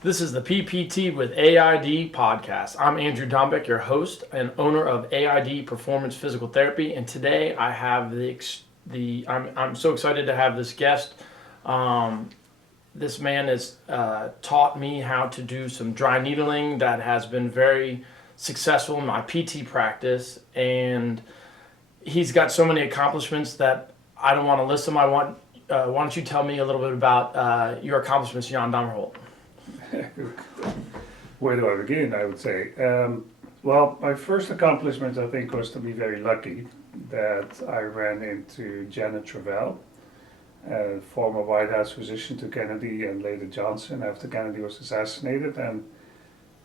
This is the PPT with AID podcast. I'm Andrew Dombek, your host and owner of AID Performance Physical Therapy, and today I have I'm so excited to have this guest. This man has taught me how to do some dry needling that has been very successful in my PT practice, and he's got so many accomplishments that I don't want to list them. Why don't you tell me a little bit about your accomplishments, Jan Dommerholt? Where do I begin, I would say? Well, my first accomplishment, I think, was to be very lucky that I ran into Janet Travell, former White House physician to Kennedy and later Johnson after Kennedy was assassinated. And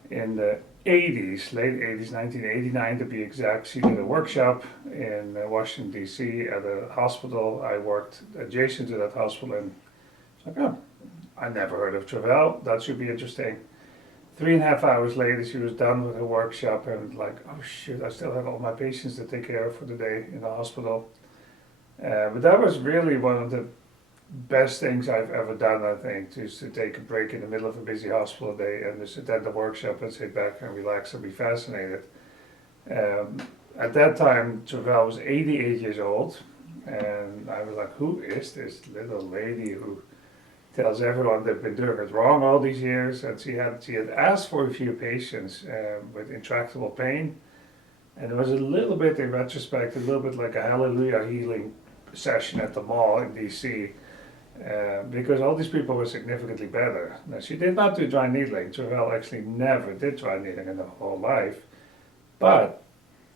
in the 80s, late 80s, 1989 to be exact, she did a workshop in Washington, D.C. at a hospital. I worked adjacent to that hospital, and like, oh, I never heard of Travell, that should be interesting. 3.5 hours later, she was done with her workshop, and like, oh shoot, I still have all my patients to take care of for the day in the hospital. But that was really one of the best things I've ever done, I think, just to take a break in the middle of a busy hospital day and just attend the workshop and sit back and relax and be fascinated. At that time, Travell was 88 years old, and I was like, who is this little lady who tells everyone they've been doing it wrong all these years? And she had asked for a few patients with intractable pain, and it was a little bit, in retrospect, a little bit like a hallelujah healing session at the mall in DC, because all these people were significantly better. Now, she did not do dry needling. Travell actually never did dry needling in her whole life, but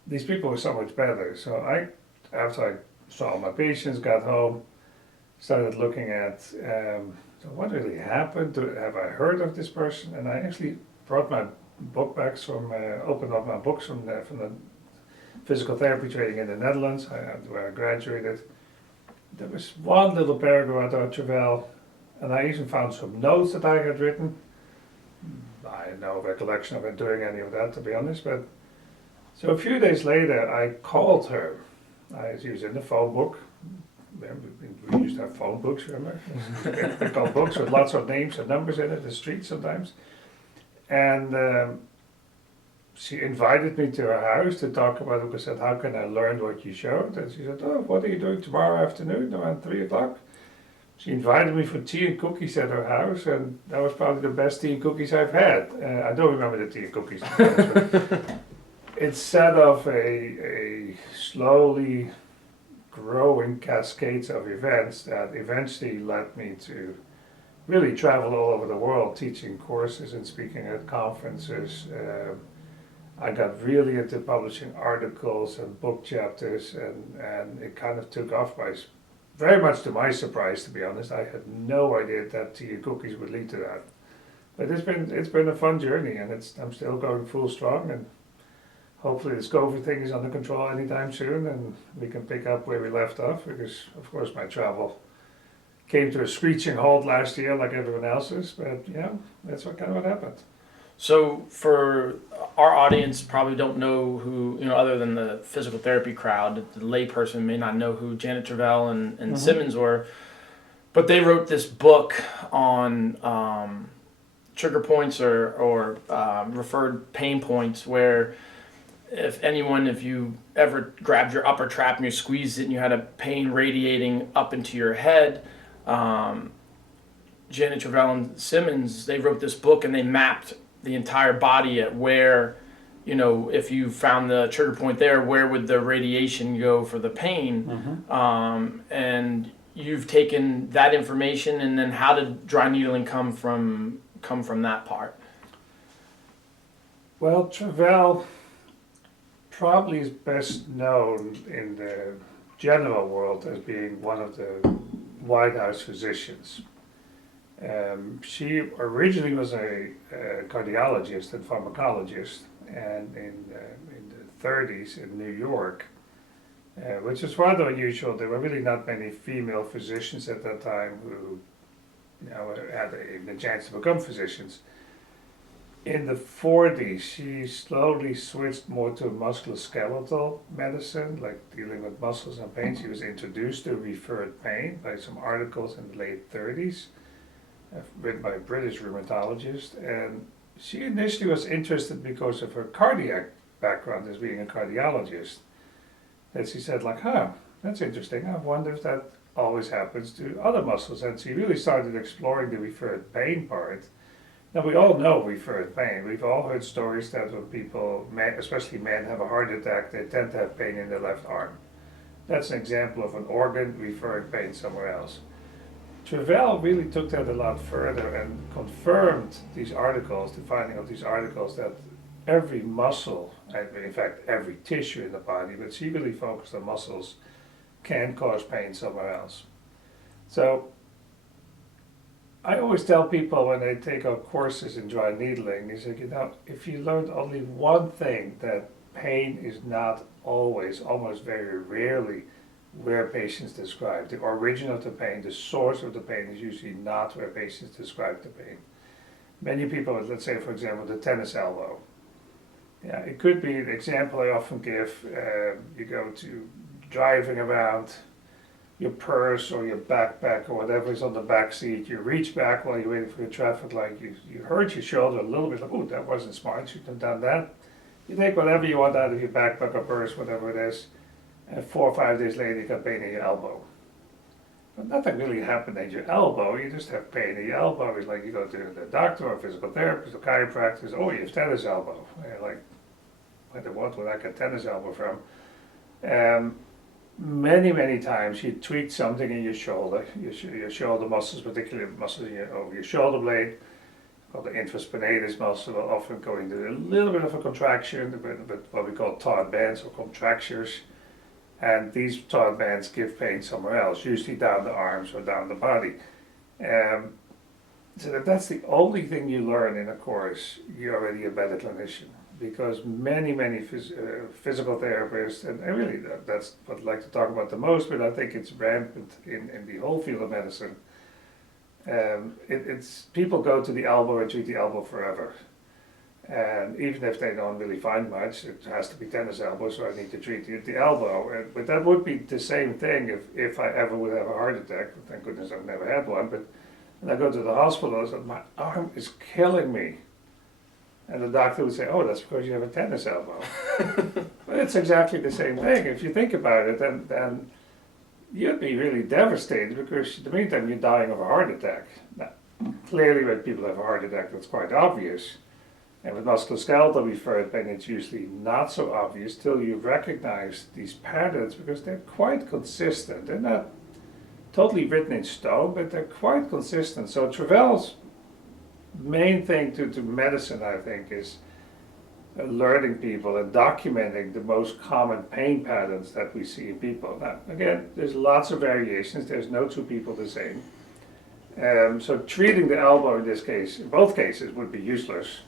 these people were so much better. So after I saw all my patients, got home, started looking at so what really happened? Have I heard of this person? And I actually brought my book back opened up my books from the physical therapy training in the Netherlands, where I graduated. There was one little paragraph about Travell, and I even found some notes that I had written. I had no recollection of it doing any of that, to be honest. But so a few days later, I called her. She was in the phone book. We used to have phone books, remember? They call books with lots of names and numbers in it, the street sometimes. And she invited me to her house to talk about it. I said, how can I learn what you showed? And she said, oh, what are you doing tomorrow afternoon around 3 o'clock? She invited me for tea and cookies at her house, and that was probably the best tea and cookies I've had. I don't remember the tea and cookies. It set off a slowly growing cascades of events that eventually led me to really travel all over the world, teaching courses and speaking at conferences. I got really into publishing articles and book chapters, and it kind of took off very much to my surprise, to be honest. I had no idea that tea and cookies would lead to that. But it's been a fun journey, and I'm still going full strong, and hopefully this COVID thing is under control anytime soon, and we can pick up where we left off, because of course my travel came to a screeching halt last year like everyone else's, but yeah, that's what happened. So for our audience, probably don't know who, other than the physical therapy crowd, the layperson may not know who Janet Travell and Simmons were, but they wrote this book on trigger points or referred pain points, where if you ever grabbed your upper trap and you squeezed it and you had a pain radiating up into your head, Janet Travell and Simmons, they wrote this book and they mapped the entire body at where, if you found the trigger point there, where would the radiation go for the pain? And you've taken that information, and then how did dry needling come from that part? Well, Travell probably is best known in the general world as being one of the White House physicians. She originally was a cardiologist and pharmacologist, and in the 30s in New York, which is rather unusual. There were really not many female physicians at that time who had the chance to become physicians. In the 40s, she slowly switched more to musculoskeletal medicine, like dealing with muscles and pain. She was introduced to referred pain by some articles in the late 30s. written by a British rheumatologist, and she initially was interested because of her cardiac background as being a cardiologist. And she said, like, huh, that's interesting. I wonder if that always happens to other muscles. And she really started exploring the referred pain part. Now, we all know referred pain. We've all heard stories that when people, especially men, have a heart attack, they tend to have pain in their left arm. That's an example of an organ referring pain somewhere else. Travell really took that a lot further and confirmed these articles, the finding of these articles, that every muscle, and in fact every tissue in the body, but she really focused on muscles, can cause pain somewhere else. So I always tell people when they take our courses in dry needling, is like, if you learned only one thing, that pain is not always, almost very rarely, where patients describe. The origin of the pain, the source of the pain is usually not where patients describe the pain. Many people, let's say for example, the tennis elbow. Yeah, it could be an example I often give. You go to driving around, your purse or your backpack or whatever is on the back seat, you reach back while you're waiting for your traffic light, you hurt your shoulder a little bit, like, oh, that wasn't smart, shouldn't have done that. You take whatever you want out of your backpack or purse, whatever it is, and 4 or 5 days later you got pain in your elbow. But nothing really happened at your elbow, you just have pain in your elbow. It's like you go to the doctor or a physical therapist or chiropractor, oh, you have tennis elbow. And you're like, what would I get tennis elbow from? Many times you tweak something in your shoulder, your shoulder muscles, particularly muscles over your shoulder blade, called the infraspinatus muscle, will often go into a little bit of a contraction, but what we call taut bands or contractures. And these taut bands give pain somewhere else, usually down the arms or down the body. So that's the only thing you learn in a course, you're already a better clinician. Because many physical therapists, and really that's what I'd like to talk about the most, but I think it's rampant in the whole field of medicine. It's people go to the elbow and treat the elbow forever. And even if they don't really find much, it has to be tennis elbow, so I need to treat the elbow. But that would be the same thing if I ever would have a heart attack. Thank goodness I've never had one, but when I go to the hospital, I said, my arm is killing me. And the doctor would say, oh, that's because you have a tennis elbow. But it's exactly the same thing. If you think about it, then you'd be really devastated because in the meantime you're dying of a heart attack. Now, clearly when people have a heart attack, that's quite obvious. And with musculoskeletal referred pain, it's usually not so obvious till you recognize these patterns because they're quite consistent. They're not totally written in stone, but they're quite consistent. So Travell's main thing to medicine, I think, is alerting people and documenting the most common pain patterns that we see in people. Now, again, there's lots of variations. There's no two people the same. So treating the elbow in this case, in both cases, would be useless.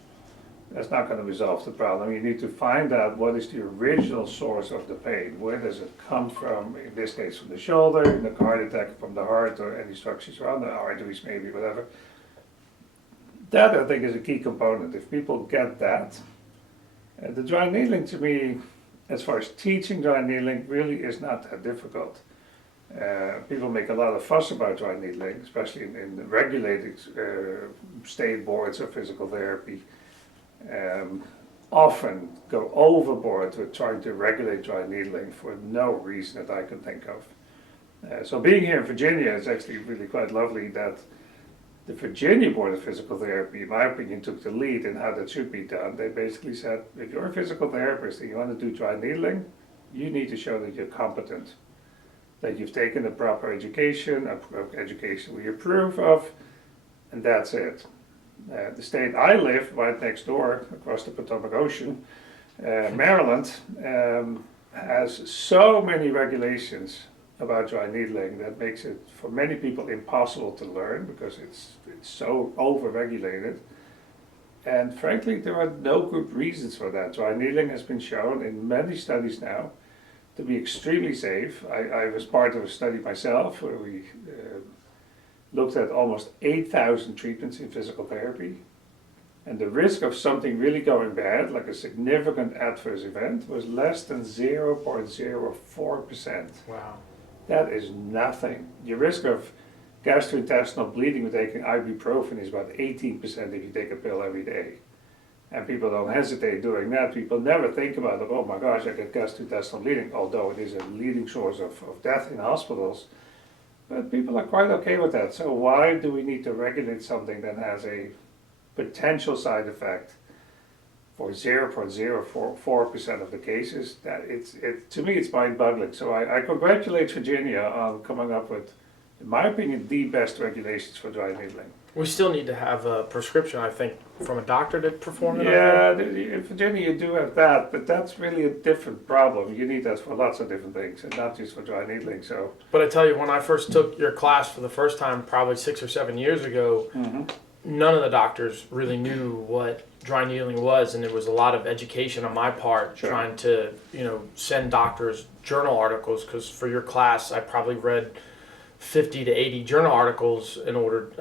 That's not going to resolve the problem. You need to find out what is the original source of the pain. Where does it come from? In this case, from the shoulder, in the heart attack, from the heart, or any structures around the arteries, maybe, whatever. That, I think, is a key component. If people get that, the dry needling, to me, as far as teaching dry needling, really is not that difficult. People make a lot of fuss about dry needling, especially in the regulated state boards of physical therapy. Often go overboard with trying to regulate dry needling for no reason that I can think of. So being here in Virginia, it's actually really quite lovely that the Virginia Board of Physical Therapy, in my opinion, took the lead in how that should be done. They basically said, if you're a physical therapist and you want to do dry needling, you need to show that you're competent, that you've taken the proper education we approve of, and that's it. The state I live, right next door, across the Potomac Ocean, Maryland, has so many regulations about dry needling that makes it, for many people, impossible to learn because it's so over-regulated. And frankly, there are no good reasons for that. Dry needling has been shown in many studies now to be extremely safe. I was part of a study myself where we looked at almost 8,000 treatments in physical therapy. And the risk of something really going bad, like a significant adverse event, was less than 0.04%. Wow. That is nothing. Your risk of gastrointestinal bleeding with taking ibuprofen is about 18% if you take a pill every day. And people don't hesitate doing that. People never think about it, oh my gosh, I get gastrointestinal bleeding, although it is a leading source of death in hospitals. But people are quite okay with that. So why do we need to regulate something that has a potential side effect for 0.04% of the cases? To me, it's mind-boggling. So I congratulate Virginia on coming up with, in my opinion, the best regulations for dry needling. We still need to have a prescription, I think, from a doctor to perform it. Yeah, in Virginia you do have that, but that's really a different problem. You need that for lots of different things, and not just for dry needling. So, But I tell you, when I first took your class for the first time, probably 6 or 7 years ago, none of the doctors really knew what dry needling was, and there was a lot of education on my part trying to, send doctors journal articles, because for your class, I probably read 50 to 80 journal articles in order,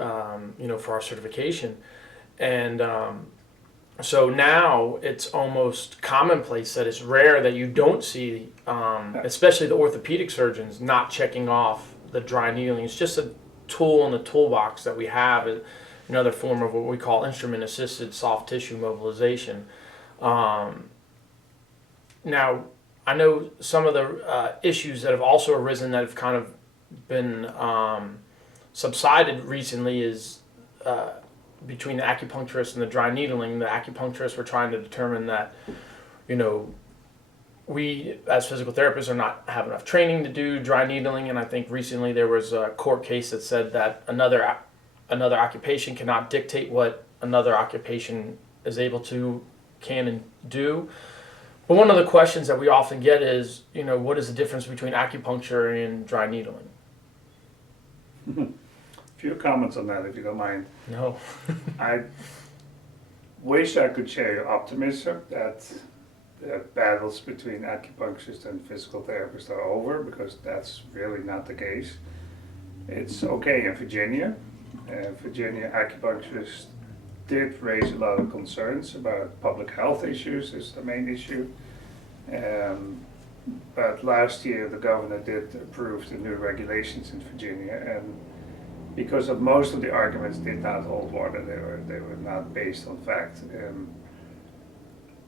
for our certification. And so now it's almost commonplace that it's rare that you don't see, especially the orthopedic surgeons, not checking off the dry needling. It's just a tool in the toolbox that we have, another form of what we call instrument-assisted soft tissue mobilization. Now, I know some of the issues that have also arisen that have kind of been subsided recently is between the acupuncturist and the dry needling. The acupuncturists were trying to determine that, we as physical therapists are not have enough training to do dry needling, and I think recently there was a court case that said that another occupation cannot dictate what another occupation is able to, can and do. But one of the questions that we often get is, what is the difference between acupuncture and dry needling? A few comments on that, if you don't mind. No. I wish I could share your optimism that the battles between acupuncturists and physical therapists are over, because that's really not the case. It's okay in Virginia. Virginia acupuncturists did raise a lot of concerns about public health issues is the main issue. But last year the governor did approve the new regulations in Virginia, and because of most of the arguments did not hold water, they were not based on fact.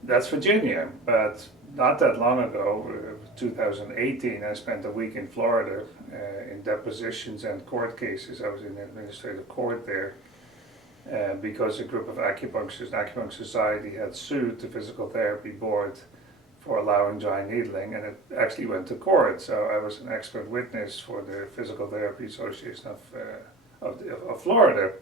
That's Virginia, but not that long ago, 2018, I spent a week in Florida in depositions and court cases. I was in administrative court there because a group of acupuncturists, the Acupuncture Society, had sued the Physical Therapy Board for allowing dry needling, and it actually went to court. So I was an expert witness for the Physical Therapy Association of Florida,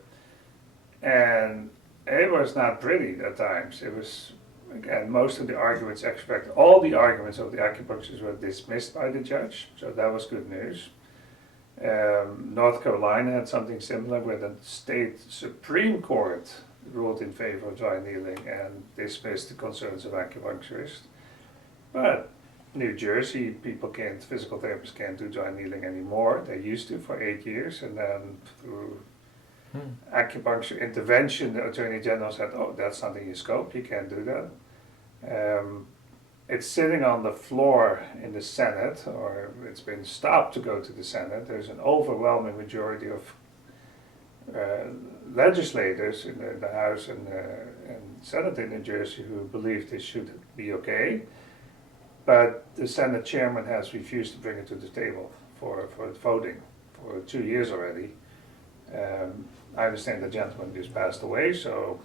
and it was not pretty at times. It was, again, most of the arguments, all the arguments of the acupuncturists were dismissed by the judge, so that was good news. North Carolina had something similar, where the state Supreme Court ruled in favor of dry needling and dismissed the concerns of acupuncturists. But New Jersey, physical therapists can't do dry needling anymore. They used to for 8 years, and then through acupuncture intervention, the Attorney General said, oh, that's not in your scope, you can't do that. It's sitting on the floor in the Senate, or it's been stopped to go to the Senate. There's an overwhelming majority of legislators in the House and Senate in New Jersey who believe this should be okay. But the Senate chairman has refused to bring it to the table for voting for 2 years already. I understand the gentleman just passed away, so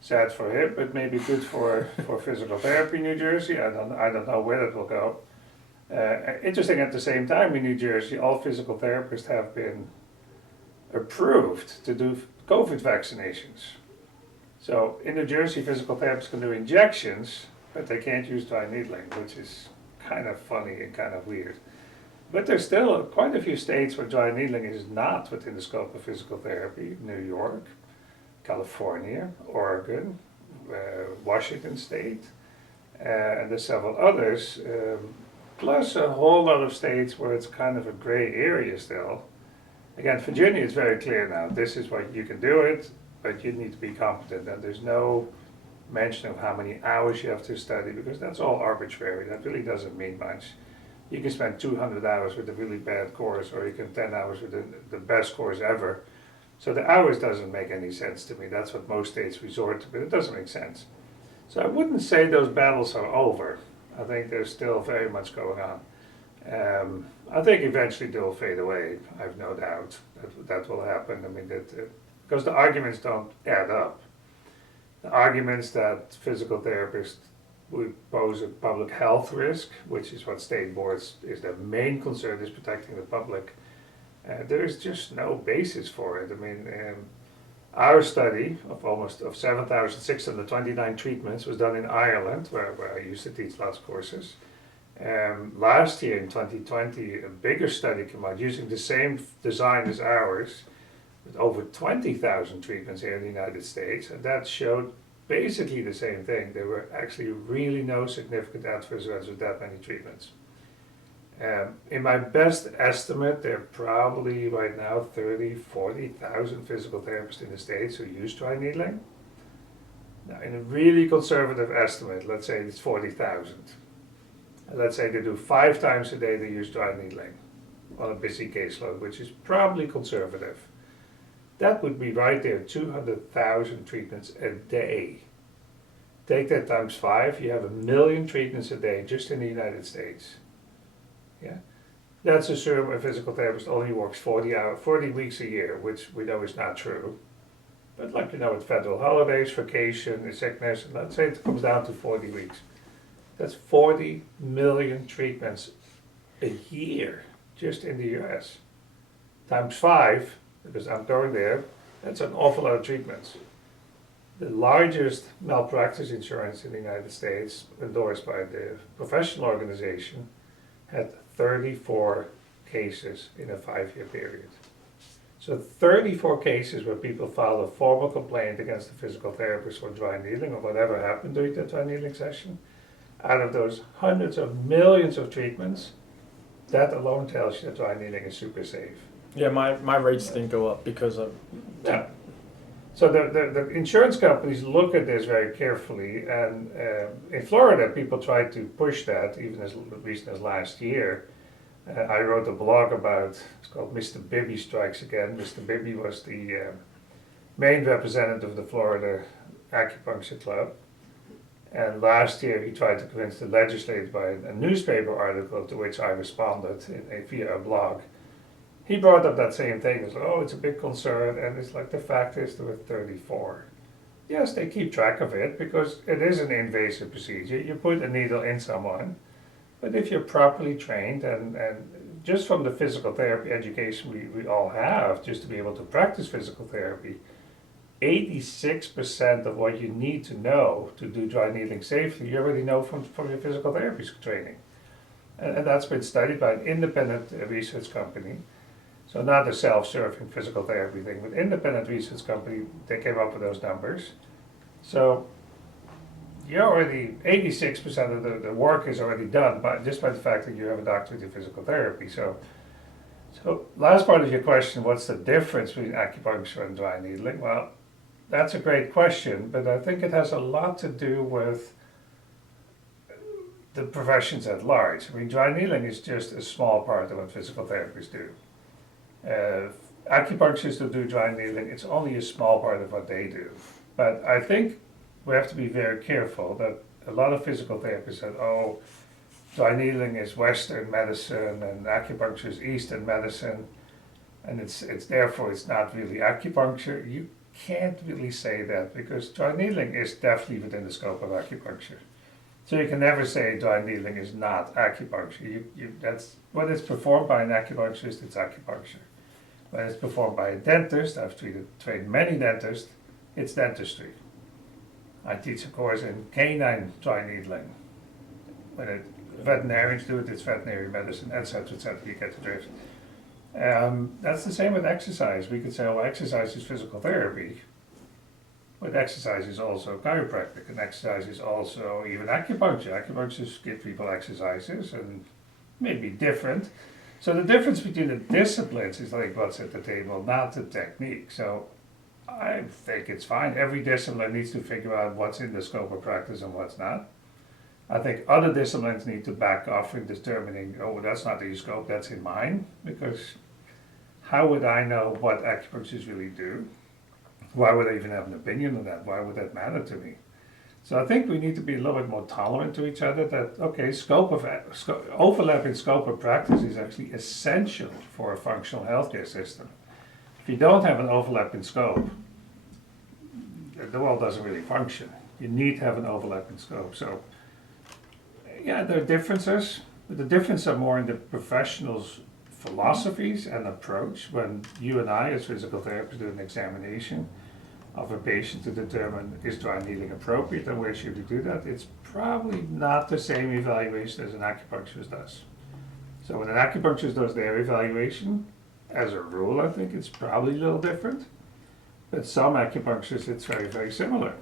sad for him, but maybe good for physical therapy in New Jersey. I don't know where that will go. Interesting, at the same time in New Jersey, all physical therapists have been approved to do COVID vaccinations. So in New Jersey, physical therapists can do injections, but they can't use dry needling, which is kind of funny and kind of weird. But there's still quite a few states where dry needling is not within the scope of physical therapy. New York, California, Oregon, Washington State, and there's several others, plus a whole lot of states where it's kind of a gray area still. Again, Virginia is very clear now. This is what you can do it, but you need to be competent, and there's no mention of how many hours you have to study, because that's all arbitrary. That really doesn't mean much. You can spend 200 hours with a really bad course, or you can 10 hours with the best course ever. So the hours doesn't make any sense to me. That's what most states resort to, but it doesn't make sense. So I wouldn't say those battles are over. I think there's still very much going on. I think eventually they'll fade away. I've no doubt that will happen. I mean, because the arguments don't add up. The arguments that physical therapists would pose a public health risk, which is what state boards is their main concern, is protecting the public. There is just no basis for it. I mean, our study of 7,629 treatments was done in Ireland, where I used to teach lots of courses. Last year in 2020, a bigger study came out using the same design as ours, with over 20,000 treatments here in the United States, and that showed basically the same thing. There were actually really no significant adverse events with that many treatments. In my best estimate, there are probably right now 40,000 physical therapists in the States who use dry needling. Now, in a really conservative estimate, let's say it's 40,000. Let's say they do 5 times a day they use dry needling on a busy caseload, which is probably conservative. That would be right there, 200,000 treatments a day. Take that times 5, you have 1 million treatments a day just in the United States. Yeah, let's assume a physical therapist only works 40 weeks a year, which we know is not true. But like with federal holidays, vacation, sickness, and let's say it comes down to 40 weeks. That's 40 million treatments a year just in the US. Times 5, because I'm going there, that's an awful lot of treatments. The largest malpractice insurance in the United States, endorsed by the professional organization, had 34 cases in a 5-year period. So 34 cases where people filed a formal complaint against the physical therapist for dry needling or whatever happened during the dry needling session. Out of those hundreds of millions of treatments, that alone tells you that dry needling is super safe. Yeah, my rates didn't go up because of. Yeah. So the insurance companies look at this very carefully, and in Florida, people tried to push that even as recent as last year. I wrote a blog about, it's called Mr. Bibby Strikes Again. Mr. Bibby was the main representative of the Florida Acupuncture Club. And last year he tried to convince the legislature by a newspaper article to which I responded via a blog. He brought up that same thing. It's like, oh, it's a big concern, and it's like the fact is there were 34. Yes, they keep track of it because it is an invasive procedure. You put a needle in someone, but if you're properly trained and just from the physical therapy education we all have, just to be able to practice physical therapy, 86% of what you need to know to do dry needling safely, you already know from your physical therapy training. And that's been studied by an independent research company. So not a self-serving physical therapy thing, but independent research company, they came up with those numbers. So you're already, 86% of the work is already done just by the fact that you have a doctorate in physical therapy. So last part of your question, what's the difference between acupuncture and dry needling? Well, that's a great question, but I think it has a lot to do with the professions at large. I mean, dry needling is just a small part of what physical therapists do. Acupuncturists who do dry needling, it's only a small part of what they do. But I think we have to be very careful that a lot of physical therapists said, oh, dry needling is Western medicine and acupuncture is Eastern medicine, and it's therefore it's not really acupuncture. You can't really say that because dry needling is definitely within the scope of acupuncture. So you can never say dry needling is not acupuncture. That's when it's performed by an acupuncturist, it's acupuncture. When it's performed by a dentist, I've trained many dentists, it's dentistry. I teach a course in canine dry needling. When veterinarians do it, it's veterinary medicine, etc., etc. You get the drift. That's the same with exercise. We could say, oh, exercise is physical therapy, but exercise is also chiropractic, and exercise is also even acupuncture. Acupuncturists give people exercises, and maybe different. So the difference between the disciplines is like what's at the table, not the technique. So I think it's fine. Every discipline needs to figure out what's in the scope of practice and what's not. I think other disciplines need to back off in determining, oh, that's not in your scope, that's in mine, because how would I know what acupuncturists really do? Why would I even have an opinion on that? Why would that matter to me? So I think we need to be a little bit more tolerant to each other. That okay, overlapping scope of practice is actually essential for a functional healthcare system. If you don't have an overlapping scope, the world doesn't really function. You need to have an overlapping scope. So yeah, there are differences, but the differences are more in the professionals' philosophies and approach. When you and I, as physical therapists, do an examination of a patient to determine is dry needling appropriate and where should we do that, it's probably not the same evaluation as an acupuncturist does. So when an acupuncturist does their evaluation, as a rule, I think it's probably a little different. But some acupuncturists, it's very, very similar.